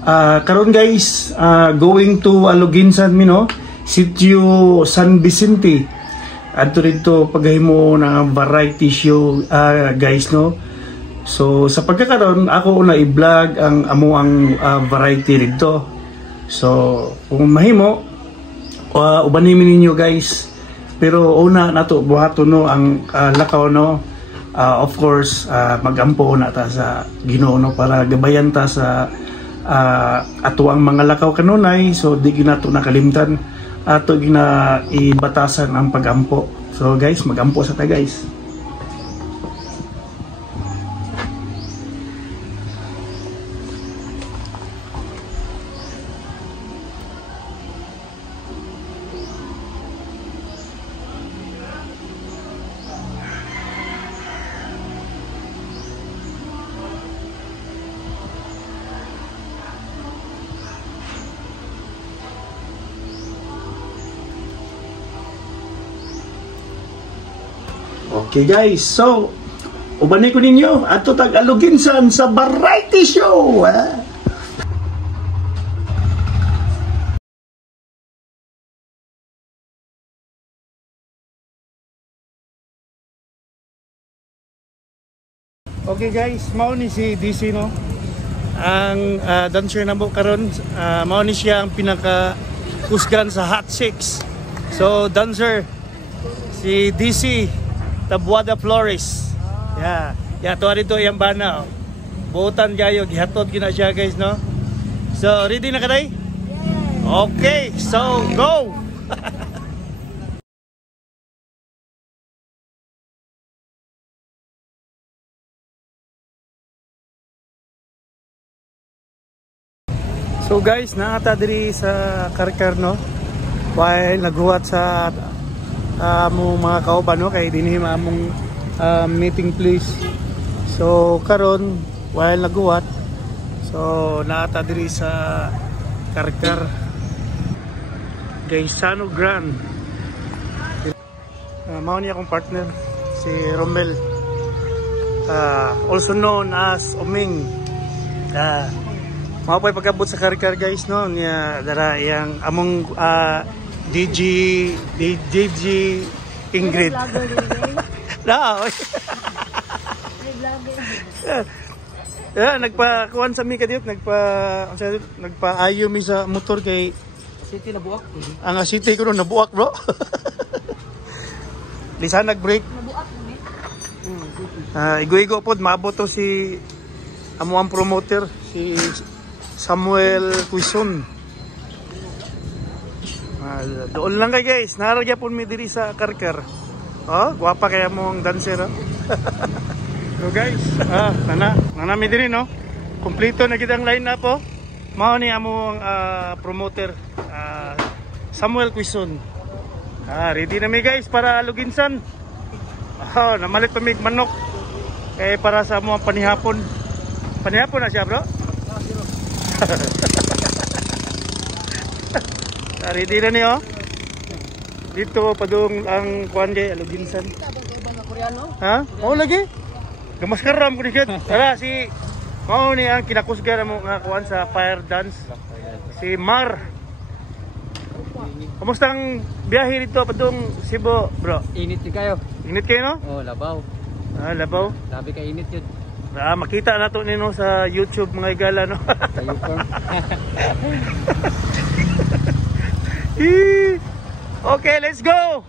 Karon guys, going to Aluginsan mi no, Sitio San Vicente. Adto dito paghimo ng variety show guys no. So sa pagkakaroon ako na i-vlog ang amo ang variety dito. So kung mahimo ubanin ninyo guys. Pero una nato buhaton no ang lakaw no. Of course magampo na ta sa Ginoo no para gabayan ta sa ato ang mga lakaw kanunay. So di ginato nakalimtan ato gina ibatasan ang pagampo. So guys, magampo sa ta guys. Okay guys, so ubanay ko ninyo ato tag Aluginsan sa variety show. Okay guys, mao ni si DC no. Ang dancer na mo karon, mao ni siya ang pinaka kusgan sa Hot 6. So dancer si DC Tabuada Flores. Yeah, to dito yang bana. Buotan kayo, gihatod gina siya guys no. So ready na kaday? Okay, so go. So guys, naata diri sa Karkar no. While naghuwat sa among mga kauban no kay dinhi among meeting place. So karon while naghuwat, so naata diri sa Karkar Gaisano Grand. Mao ni akong partner si Romel, also known as Oming. Mao pay pagkabot sa Karkar guys no niya dara yang among DJ Ingrid. Na. Nagpa-kuan sa mi kadiyot, nagpa-ayo mi sa motor kay City nabuak. Ang city ko nabuak bro. Lisan nag-break. Nabuak mi. Igo-igo pod maabot to si amo ang promoter si Samuel Quison. Doon lang kay guys, naragya po mi diri sa Karkar. Oh, guwapa kaya mo ang dancer. So guys, nana mi diri no. Kompleto na kitang line up po. Mao ni amo ang promoter Samuel Quison. Ready na mi guys para Aluginsan. Namalit pa mi manok. Kay para sa amo ang panihapon. Panihapon na siya, bro. Ready na niyo. Dito padung ang kuan di Aluginsan. Ha? Mao lagi. Gamaskaram ko ni siya. Tara si mao ni ang kinakusgan mo nga kuan sa fire dance. Si Mar. Kamusta ang biyahe dito padung Cebu, bro? Init di kayo. Init kayo no? Oh, labaw. Labaw. Sabi ka init yun. Makita na to nino sa YouTube mga igala no. Sa uniform. Okay, let's go.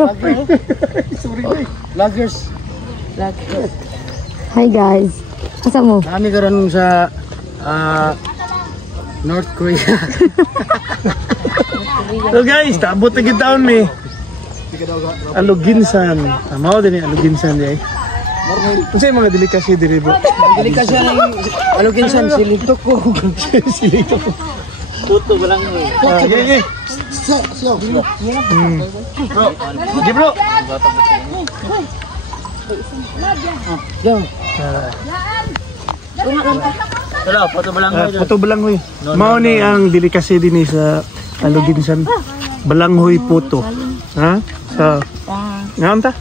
Sorry na. Vloggers. Hi guys. Asa mo? Kami karon sa North Korea. So guys, taabot na gitaon mi. Aluginsan. Tama din Aluginsan di ay. Kasi mga delikasyon diri bro. Dili kasi ang aluginsan silito ko. Silito ko. Puto balang mo. Yeah. Bro, di bro. Hello, puto balanghoy. Puto balanghoy. Mao ni ang delikasyon din sa Aluginsan. Balanghoy puto. Ha? So, ngayon ta?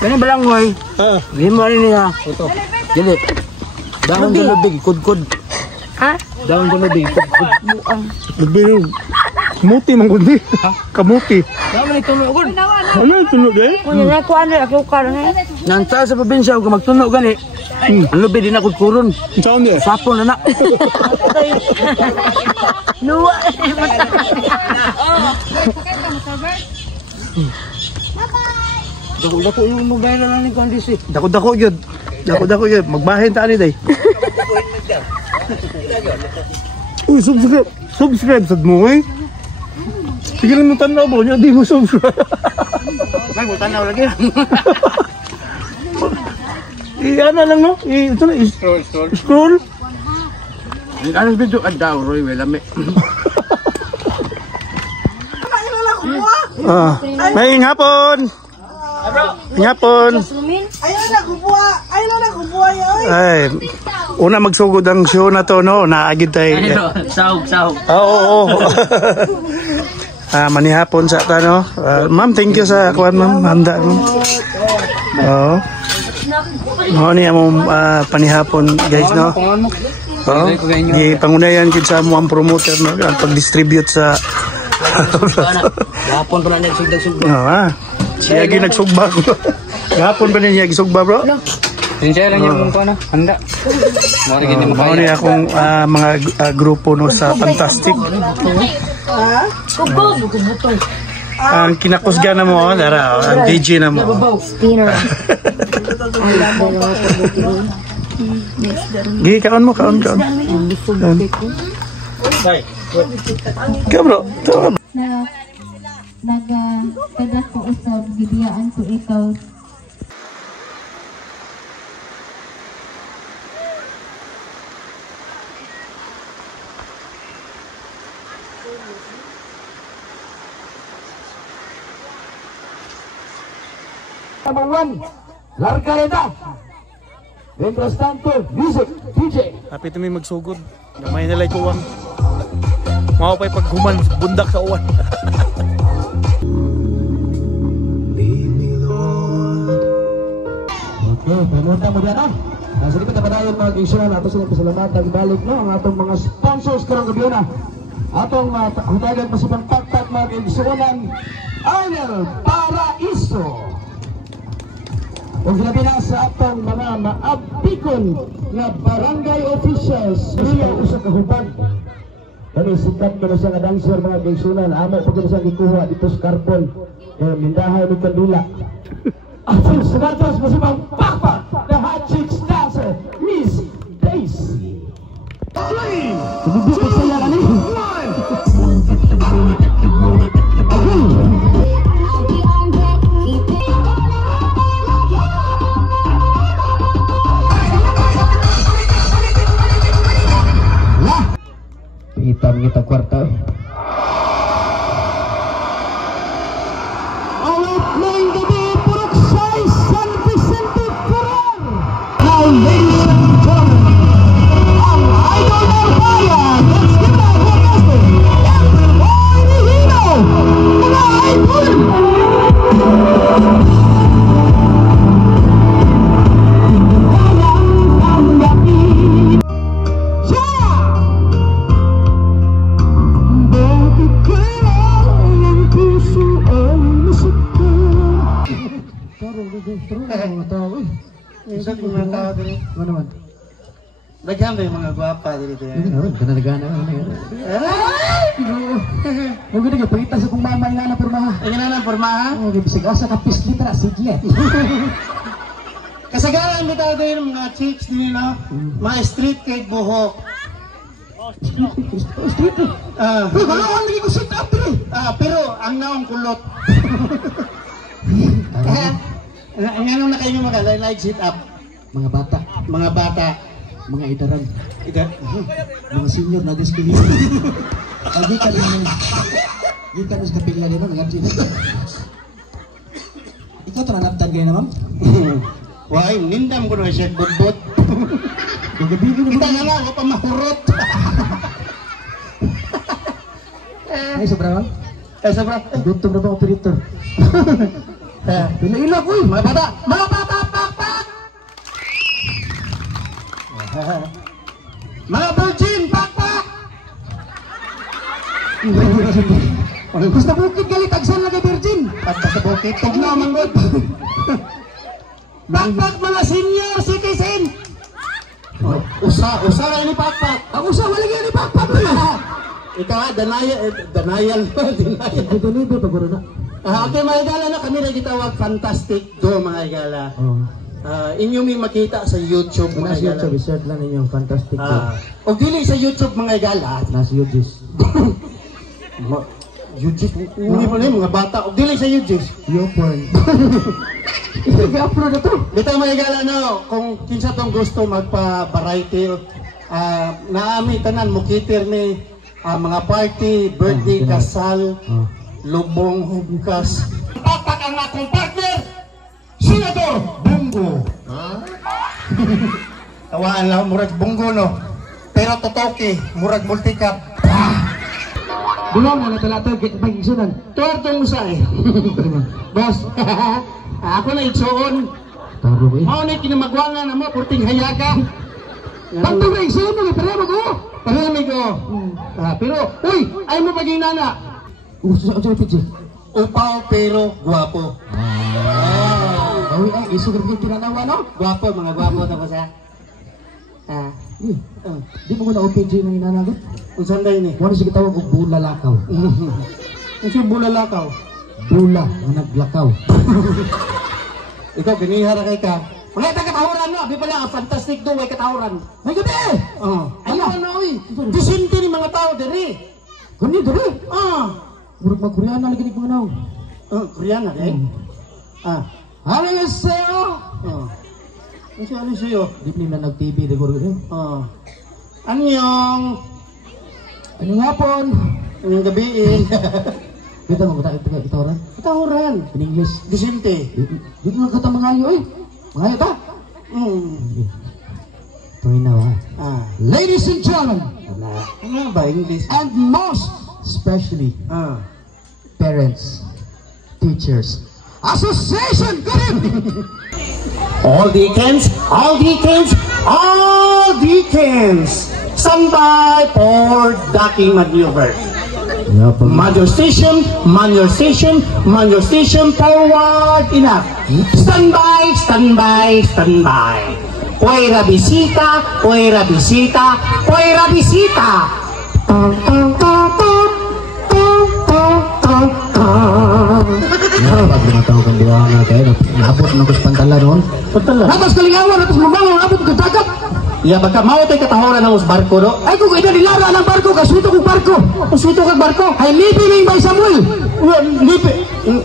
Kani balanghoy. Gimo ni niya. Puto. Dili. Daon sa lubig, kudkud. Ha? Daon sa lubig, kudkud. Lubig. Kamuti man kundi. Kamuti. Daon ni tunog gud. Ano yung tunog eh? Kuno na ko ano ako karon ha. Nanta sa probinsya ug magtunog gani. Ang lubig din ako kuron. Saan di? Sapon na na. Luwa. Dako yung mobile na ni kondisi. Dako-dako yun. Dako-dako yun. Magbahin ta ni day. Uy, subscribe. Subscribe sa mo eh. Sige lang mo tanaw ba? Di mo subscribe. May mo tanaw lagi. Ano lang no? Ito na. Scroll. Ang alas video daw Roy welame. Maying hapon. Maying hapon. Ayaw na kubuha yun. Ay, una magsugod ang show na to, no? Naagid tayo. Sahog. Oo. Manihapon sa ta, no? Ma'am, thank you sa kuwan, ma'am. Handa, no? Oo. Mo ni among panihapon, guys, no? Oo. Pangunayan kid sa mo ang promoter, no? Ang pag-distribute sa Gapon pa na nagsugdag-sugdag. Oo, siya gi nagsugba ko. Gapon pa niya gisugba, bro. Sinsya lang yung ko na. Handa. Mari gini mo Mao ni akong mga grupo no sa Fantastic. Ang kinakusga na mo, dara, ang DJ na mo. Spinner. Gi kaon mo, kaon. Ka bro. Na nagkadas ko usab gibiyaan ko ikaw. Number 1, Larga Reda. Mientras tanto, music, DJ. Happy to may magsugod. Gamay nila'y kuwang. Mao pa'y paghuman bundak sa uwan. Okay, pamunta mo dyan ah. Nasa likod na padayon mga kaisyunan, ato silang pasalamatan balik no, ang atong mga sponsors karong gabi na. Atong hatagan masipang pakpak mga kaisyunan, Arnel Paraiso. Kung sinabi na sa atong mga maabikon na barangay officials, siya usa kahubad. Kani sikat mo na siya nga dancer mga kaisyunan, amo pag na siya gikuha dito sa Carbon. Kaya mindahay mo kandula. Atong sumatos masipang pakpak na hot chicks dancer, Miss Daisy. 3, 2, 1. Hitam kita kwarta. Awit ng gabi, Purok Sai, San Vicente Ferrer. Now, ladies and gentlemen, ang idol ng bayan. Let's give that one lesson. Everybody hero, mga idol. Daghan ba yung mga gwapa dito? Naroon, kanalagana. Huwag na pagkita sa kong mama nga na pirma. Ay na. pormahan. Okay, bisig asa ka pislit na sige. Kasagaran mo tayo din mga chicks din, no? Mga street cake buhok. Street. Pero kalawan lagi ko sit up eh. Pero ang naong kulot. Ano na kayo mga like sit up? Mga bata, Mga bata. mga idaran, Ida. mga senior na discipline. Lagi ka naman. Di ka sa kapilya nila mga chino. Ikaw tranaptan kayo naman? Why, nindam ko na siya budbot. Gagabigin Kita naman. nga lang, ako pa mahurot. Ay, sobrang. Sobra. Gutom na ba operator? Pinaila ko eh. Mga bata! Mga bata! Pakpak! Mga virgin! Pakpak! Basta bukid gali, tagsan lagi virgin. At sa bukit, tugnaw manggod. Pakpak mga senior citizen! Usa na ini pakpak. Ako sa wala gani pakpak na. Ikaw denial. Deliver pa guro na. Okay mga igala na kami na gitawag Fantastic Do mga igala. Inyo may makita sa YouTube mga Nasa igala. YouTube, i-search lang ninyo ang fantastic ko. O dili sa YouTube mga igala. Nasa YouTube. YouTube, hindi mo na yung mga bata. O dili sa YouTube. Yo porn. I-upload na to. Dito mga igala no, kung kinsa tong gusto magpa-variety, naami tanan mukitir ni mga party, birthday, kasal, lubong, hugkas. Pakpak ang akong partner, Senador Bungo. Tawaan lang, murag Bungo no. Pero totoki, murag multicap. Dulaw na natalato pag-igsunan. Tuwartong musa eh. Boss, ako na itsuon. Taro ba eh? Mao na kinamagwangan na mo, purting hayaka. Tanto na igsunan, pero mo ko. Palamig ko. Pero, uy, ay mo paging nana. Sa picture. Upaw pero guwapo. Ay, iso ka rin tinanawa, no? Guwapo, mga guwapo tapos ha. Di mo ko na OPG ng inanagot. Unsan day ni? Wala sige tawag og bula lakaw. Unsan bulalakaw? Bula nga naglakaw. Ikaw ginihara kay ka. Mga ita katahuran no, di pala fantastic do way katahuran. May gabi! Ano na oy? Disente ni mga tao diri. Kani dali. Murag magkoreana lagi ni mga naw. Koreana eh. Annyeonghaseyo. Ano siyo? Di nila nag-TV de guro. Anyong. Ano nga pon? Anyong gabiin. Dito mo kita oran. Katahuran. In English. Disente. Dito nga kata mga ayo eh. Mga ayo ta. Tuloy na ba? Ladies and gentlemen, Ano ba English? and most especially parents, teachers, association, karim! All deacons, all deacons, all deacons! Stand by for docking maneuver. Man your station, man your station, man your station, forward enough. Stand by, stand by, stand by. Puera visita, puera visita, puera visita. Pag lumatawag ang buha nga kayo, naabot na ko sa pantala noon. Pantala? Natas kalingawan, natas mabangon, naabot ko tagap. Ya, baka mau tayo katahoran ng barko, no? Ay, kung ina nilara ng barko, kasuto kong barko. Kasuto kag barko? Ay, lipi ning bay Samuel.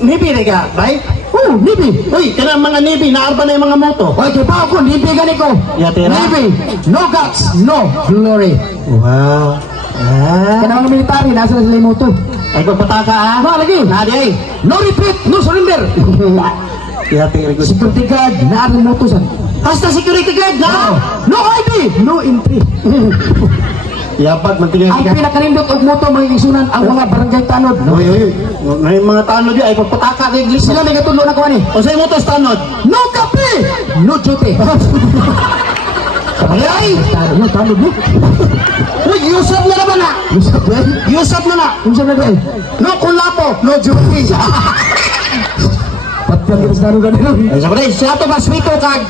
Nibi na ka, bay? Lipi. Uy, kanang mga nibi, naarba na yung mga moto. Ay, kaya pa ako, lipi gani ko. Ya, tira. Lipi, no guts, no glory. Wow. Kanang mga military, nasa na sila yung moto. Ay, pagpataka, ha? Lagi. Nadi, ay. No retreat, no surrender. Ya, tira. Security guard, naaring moto sa. Hasta security guard, na? No ID, no entry. Yapat, magtigang Ang pinakanindot og moto mga isunan ang mga barangay tanod. Uy, uy, may mga tanod di, ay pagpataka kay English. Sila may katulo na kuha ni. O sa'yo mo to, tanod? No kape, no duty. Ay! No tanod mo. Uy, Yusuf na naman na! Usap na. Yusuf na na! Unsa na dai? No kulapo, no duty! Patyan kita sa tanod ganun. Ay, sabi siya to baswito kag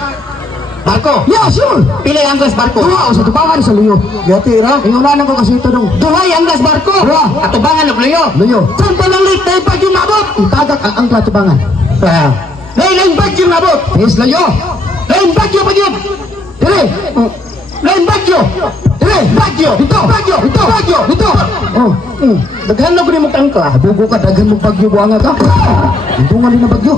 Barko? Yeah, sure. Pila ang angkas barko? Duha, o sa tubangan sa luyo. Gati, ra? Ingulanan ko kasi ito dong. Duha ang angkas barko? Duha. At tubangan ng luyo? Luyo. Saan pa ng lit? Dahil pag yung nabot? Itagak ang angkla tubangan. Lain bag yung nabot? Yes, luyo. Lain bagyo pa yun. Dire. Lain bagyo. Dire. Bagyo. Ito. Bagyo. Ito. Bagyo. Ito. Oh. Daghan na ko ni mo angkla. Bugo ka, daghan mo bagyo buanga ka. Ito nga din na bagyo.